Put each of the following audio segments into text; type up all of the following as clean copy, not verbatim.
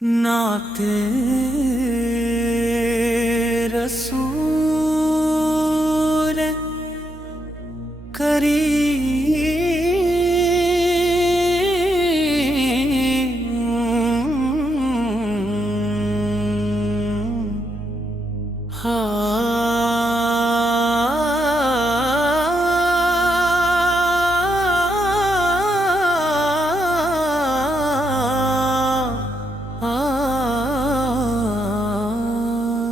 नाते रसूल करीम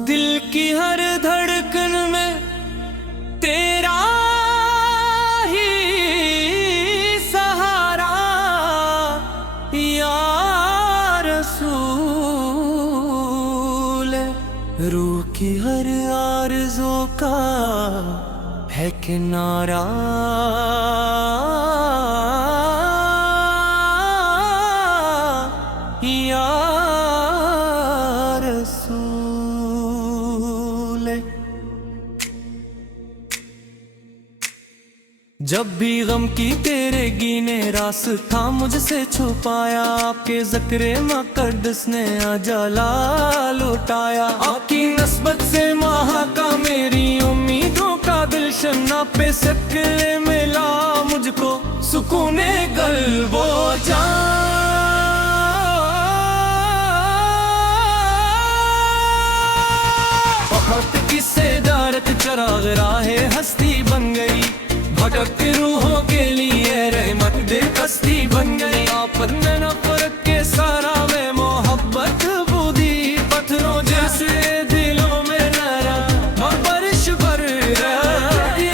दिल की हर धड़कन में तेरा ही सहारा या रसूल। रूह की हर आरज़ू का है किनारा या रसूल। जब भी गम की तेरे गीने रास्ता मुझसे छुपाया, आपके ज़िक्र मुक़द्दस ने अजला लुटाया। आपकी नस्बत से महाका मेरी उम्मीदों का गुलशन पे सकले मिला मुझको सुकूने क़ल्बो जान। बहुत किस्से दारत चराग़ राहे हस्ती बन गई, भटकती रूहों के लिए रहमत दे कश्ती बन गई। आप ने नफ़रत के सारा में मोहब्बत बूदी, पत्थरों जैसे दिलों में नरम बारिश बर रही।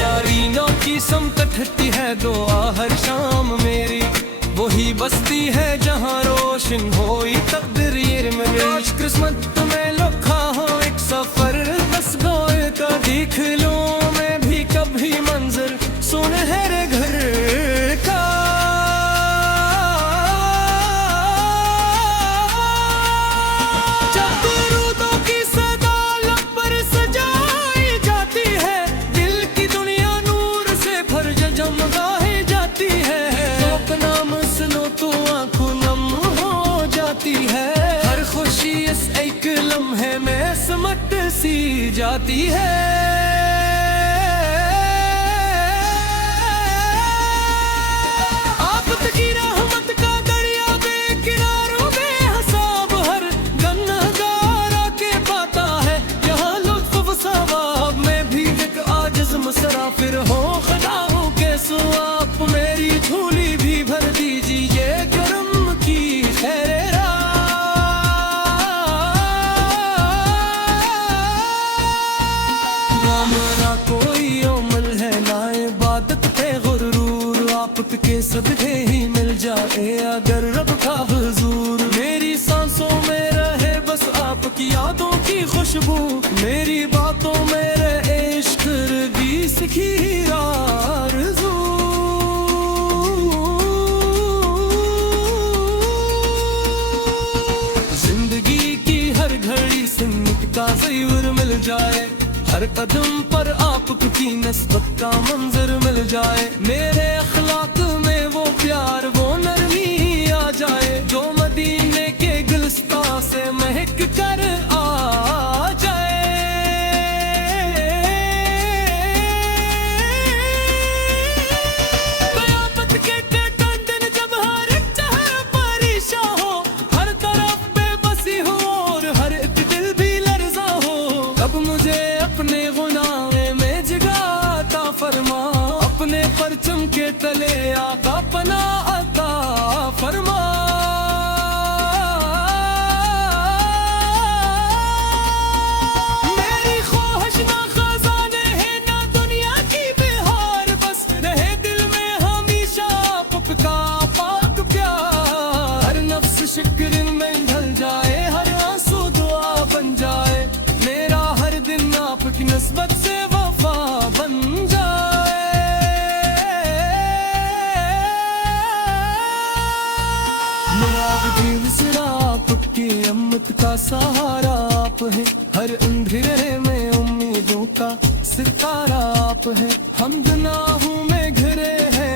यारीनों की समत ठहती है दुआ हर शाम मेरी, वही बस्ती है जहाँ रोशन होई तकदीर में। किस्मत तुम्हें लिखा हो एक सफर बस गोए का, देख लो मैं भी कभी मंजर सुनहरे घर का। जब दुरूदों की सदा लब पर सजाई जाती है, दिल की दुनिया नूर से भर जमगाई जाती है। अपना मसलो तो आंखों नम हो जाती है, हर खुशी इस एक लम्हे में समट सी जाती है। आफत की रहमत का दरिया बेकिनारों बेहिसाब, हर गुनहगार के पाता है यहाँ लुत्फ व सवाब। मैं भी एक आजिज़ मुसाफिर हो खुदा हूँ के आप मेरी झोली भी भर दीजिए करम की खैर। कोई अमल है ना इबादत पे गुरूर, आपके सदक़े ही मिल जाए अगर रब का हुजूर। मेरी सांसों में रहे बस आपकी यादों की खुशबू, मेरी बातों में रहे इश्क़ रदीस की आरज़ू। जिंदगी की हर घड़ी सुन्नत का ज़ेवर मिल जाए, हर कदम पर आपकी नस्बत का मंजर मिल जाए। मेरे अखलाक में वो प्यार वो नरमी आ जाए, जो मदीने के गुलिस्तां से महक कर आ जाए। क़यामत के दिन जब हर एक चेहरा परेशान हो, हर तरफ बेबसी हो और हर एक दिल भी लर्ज़ा हो, तब मुझे अपने गुनाहे में जगाता फरमा, अपने परचम के तले आका पनाह अता फरमा। मेरी ख्वाहिश ना खजाने है ना दुनिया की बिहार, बस रहे दिल में हमेशा आपका पाक प्यार। हर नफ्स शुक्र में ढल जाए, हर आंसू दुआ बन जाए, मेरा हर दिन आपकी नस्बत से वफा बन जाए। आपकी अम्मत का सहारा आप है, हर अंधेरे में उम्मीदों का सितारा आप है। हम गुनाहों में घिरे हैं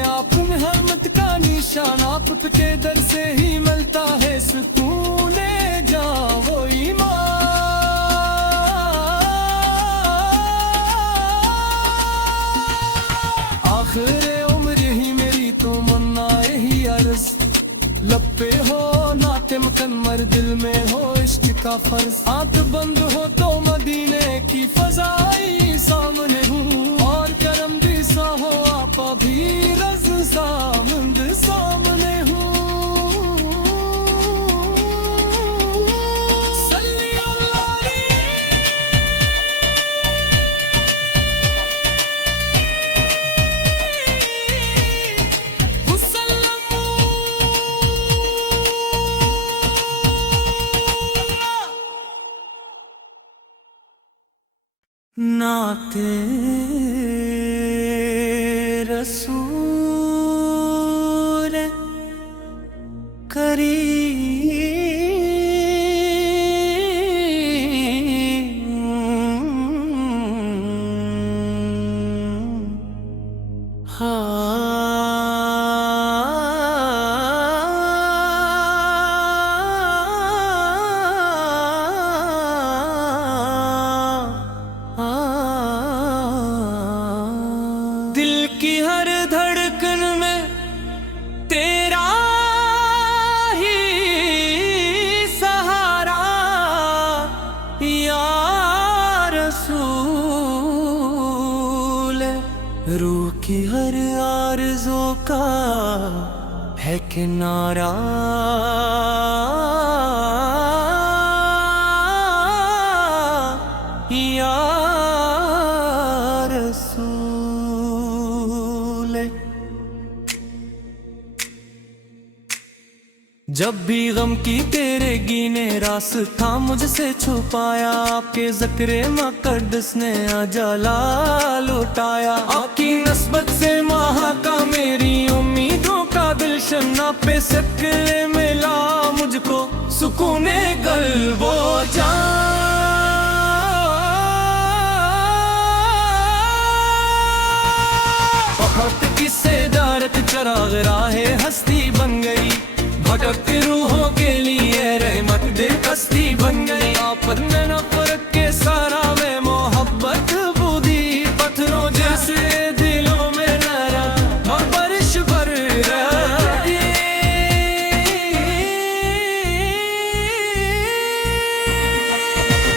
के दर से ही मिलता है सुकून जाओ ईमान। आखिर उम्र ही मेरी तो मन्ना ही अर्ज, लब पे हो नाते मुकम्मल, दिल में हो इश्क का फर्ज। आंख बंद हो तो मदीने की फजाई सामने हूँ, और करम दिसा हो आप भी रज सामंद सामने हूँ। नाते रसूल दिल की हर धड़कन में तेरा ही सहारा या रसूल। रूह की हर आरज़ू का है किनारा या जब भी गम की तेरे गीने रास था मुझसे छुपाया, आपके ज़िक्रे मक़द्दस ने अजला लुटाया। आपकी नस्बत से महाका मेरी उम्मीदों का दिलशना पे सकले मिला मुझको सुकूने क़ल्बो जान। बहुत किस्से दारत चराग़ राहे हस्ती बन गई, भटकती रूहों के लिए रहमत दे कश्ती बन गई। आपन में नफ़रत के सारा में मोहब्बत बूदी, पत्थरों जैसे दिलों में नरम और बारिश भर रही।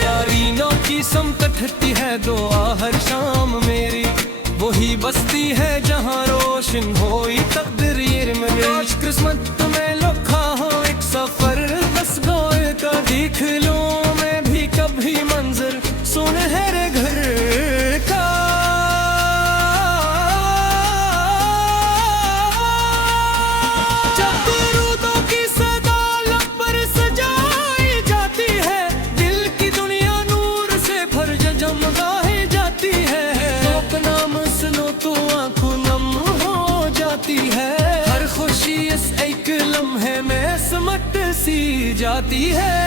यारीनों की समत हटती है दुआ हर शाम मेरी, वही बस्ती है जहाँ रोशन होई तकदीर में मेरी। किस्मत में लिखा हो एक सफर बस गोए का, देख लूं मैं भी कभी मंजर सुनहरे घर का। जब दुरूदों की सदा लब पर सजाई जाती है, दिल की दुनिया नूर से भर जगमगाई जाती है। तो नाम सुनो तो आंखों नम हो जाती है, हर खुशी इस एक लम्हे में समट सी जाती है।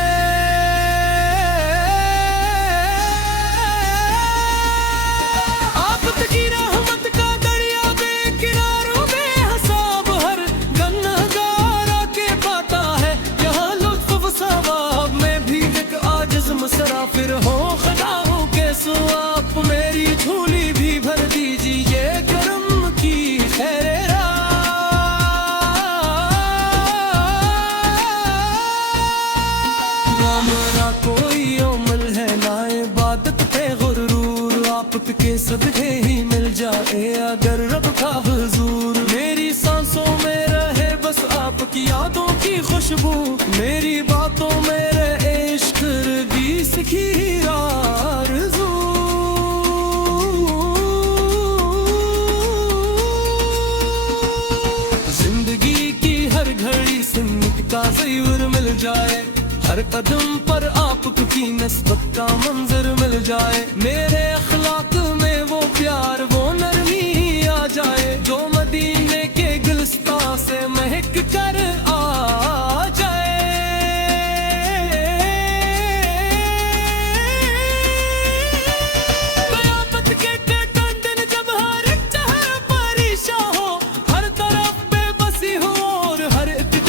आप की रहमत का दरिया बेकिनारों बेहिसाब, हर गुनहगार के पाता है यहाँ लुत्फ सवाब। मैं भी एक आजिज़ मुसाफिर हो खुदाओं के सवाब, मेरी झोली भी भर दीजिए करम की खैर। कोई अमल है ना इबादत पे गुरूर, आपके सदक़े ही मिल जाए अगर रब का हुजूर। मेरी सांसों में रहे बस आपकी यादों की खुशबू, मेरी बातों में रहे इश्क रदीस की आरज़ू। जिंदगी की हर घड़ी सिमत का ज़रूर मिल जाए, हर कदम पर आपकी नस्बत का मंजर मिल जाए। मेरे अखलाक में वो प्यार वो नरमी आ जाए, जो मदीने के गुलिस्तां से महक कर आ जाए। क़यामत के दिन जब हर एक चेहरा परेशान हो, हर तरफ बेबसी हो और हर एक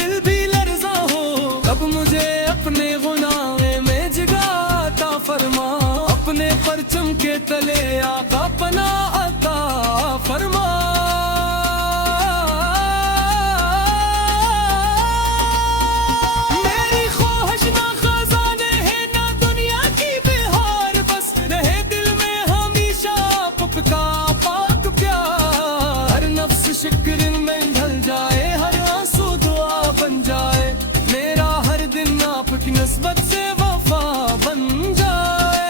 शिक्र में ढल जाए, हर आंसू दुआ बन जाए, मेरा हर दिन आपकी नस्बत से वफा बन जाए।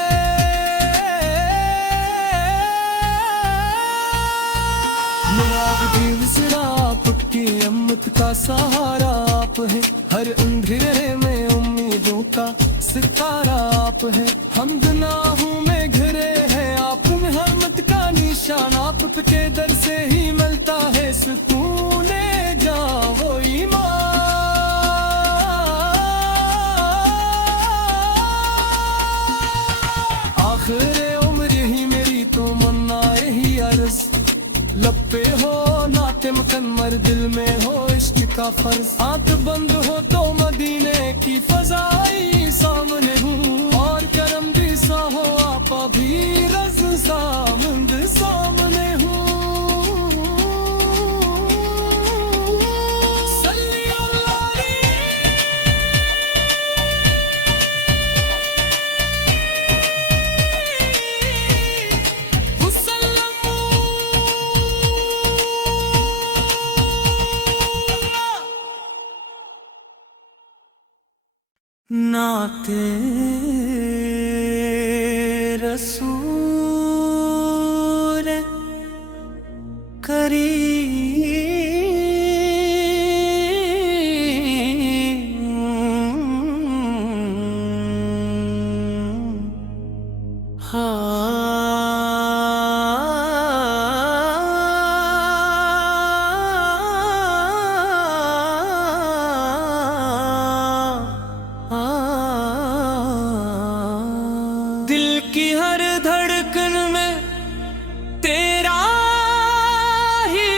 मेरा दिल सिरा आपकी अम्मत का सहारा आप है, हर अंधेरे में उम्मीदों का सितारा आप है। हम गुनाहों में घिरे हैं, आप में रहमत का निशान, आप के दर से ही मिलता है सुकून जान वो ईमान। आखिर उम्र ही मेरी तो मन्ना यही अर्ज, लब पे हो नाते मुकम्मल, दिल में हो इश्क का फर्ज, आंख बंद हो तो मदीने की फजाई सामने हूँ, और करम भी सा हो आप भी रज सामंद सामने हूँ। सल्ली नाते रसूल दिल की हर धड़कन में तेरा ही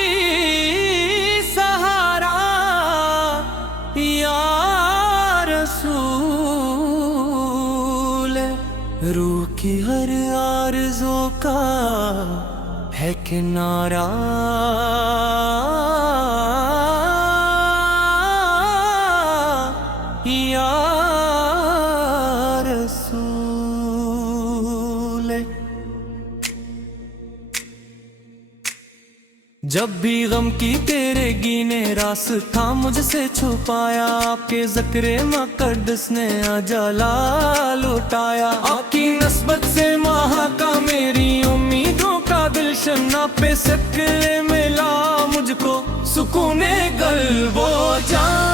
सहारा या रसूल, रूह की हर आरज़ू का है किनारा या जब भी गम की तेरे गीने रास था मुझसे छुपाया, आपके ज़िक्र मुक़द्दस ने अजला लुटाया। आपकी नस्बत से महा का मेरी उम्मीदों का गुलशन पे सकले मिला मुझको सुकूने क़ल्बो जान।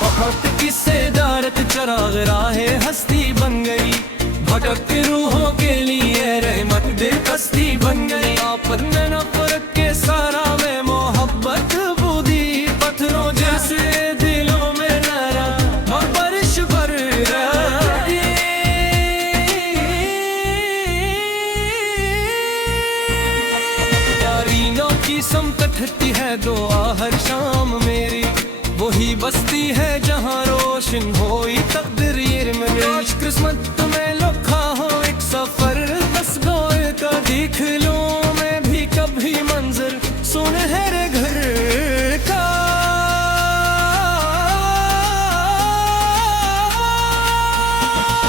बहुत किस्से दारत चराग़ राहे हस्ती बन गई, भटकती रूहों के लिए रहमत दे कश्ती बन गई। आपने न फर्क के सारा में मोहब्बत बूदी, पत्थरों जैसे दिलों में नरा और बारिश भर रही। यारीनों की समत हटती है दुआ हर शाम मेरी, वही बस्ती है जहाँ रोशन होई तकदीर में मेरी। किस्मत तुम्हें लिखा हो एक सफर बस गोए का, देख लो मैं भी कभी मंजर सुनहरे घर का।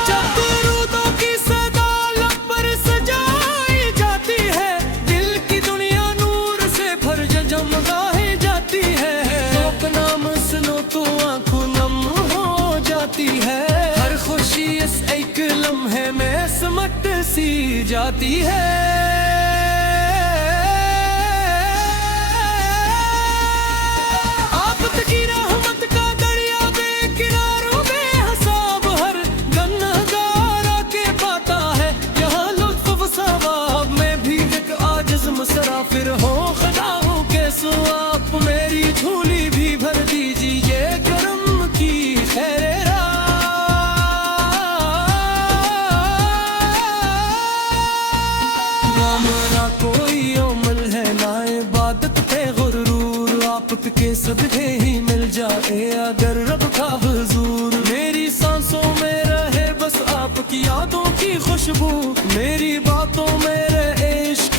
जब दुरूदों की सदा लब पर सजाई जाती है, दिल की दुनिया नूर से भर जमगाही जाती है। तो नाम सुनो तो आंखों नम हो जाती है, हर खुशी इस एक लम्हे में समट सी जाती है। आप की रहमत का दरिया बेकिनारों बेहिसाब, हर गुनहगार के पाता है यहाँ लुत्फ व सवाब। मैं भी एक आजिज़ मुसाफिर हो खुदा हूँ के आप मेरी झोली भी भर दीजिए करम की खैर। के सदक़े ही मिल जाए अगर रब का हुजूर, मेरी सांसों में रहे बस आपकी यादों की खुशबू, मेरी बातों में रहे इश्क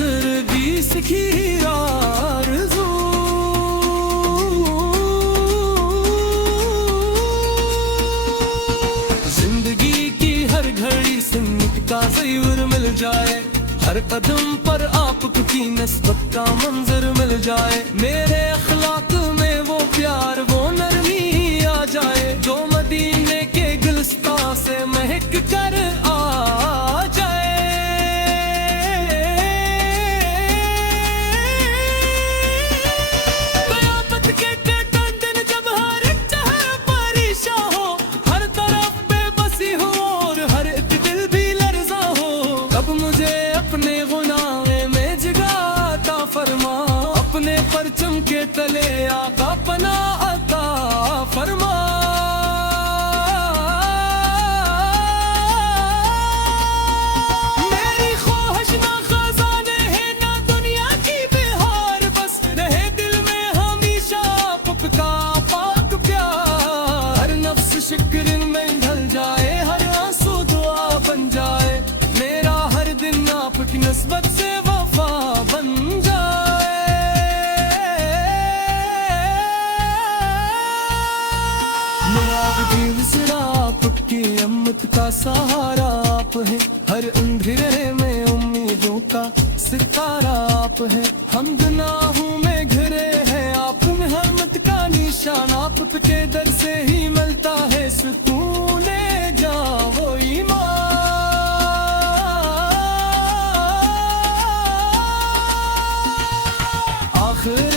की सीखी आरज़ू। जिंदगी की हर घड़ी सिमट का ज़रूर मिल जाए, हर कदम पर आपकी नस्बत का मंजर मिल जाए। मेरे अखलाक में वो प्यार वो नरमी आ जाए, जो मदीने के गुलिस्तां से महक कर आ जाए। कयामत के दिन जब हर एक चेहरा परेशान हो, हर तरफ बेबसी हो और हर एक दिल भी लर्जा हो, तब मुझे अपने गुनाहे में जगाता फरमा, अपने परचम के तले आका पनाह अता फरमा। मेरी ख्वाहिश ना खजाने है ना दुनिया की बिहार, बस रहे दिल में हमेशा आपका पाक प्यार। हर नफ्स शिक्र में ढल जाए, हर आंसू दुआ बन जाए, मेरा हर दिन आपकी निस्बत से वफा बन जाए। मेरा मिसरा आपकी अम्मत का सहारा आप है, हर अंधेरे में उम्मीदों का सितारा आप है। हम गुनाहों में घिरे हैं, आप में रहमत का निशान, आप के दर से ही मिलता है सुकून जान वो ईमान। आखिर